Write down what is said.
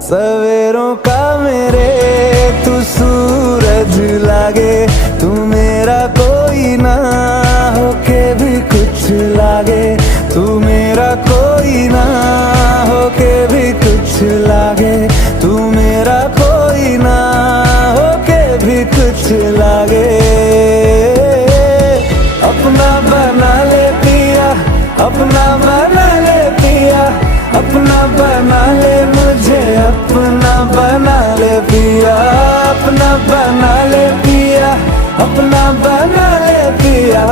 सवेरों का मेरे तू सूरज लागे, तू मेरा कोई ना होके भी कुछ लागे, तू मेरा कोई ना होके भी कुछ लागे, तू मेरा कोई ना होके भी कुछ लागे। अपना बना ले पिया, अपना बना ले पिया, अपना बना ले मुझे, अपना बना ले पिया, अपना बना ले पिया, अपना बना ले पिया।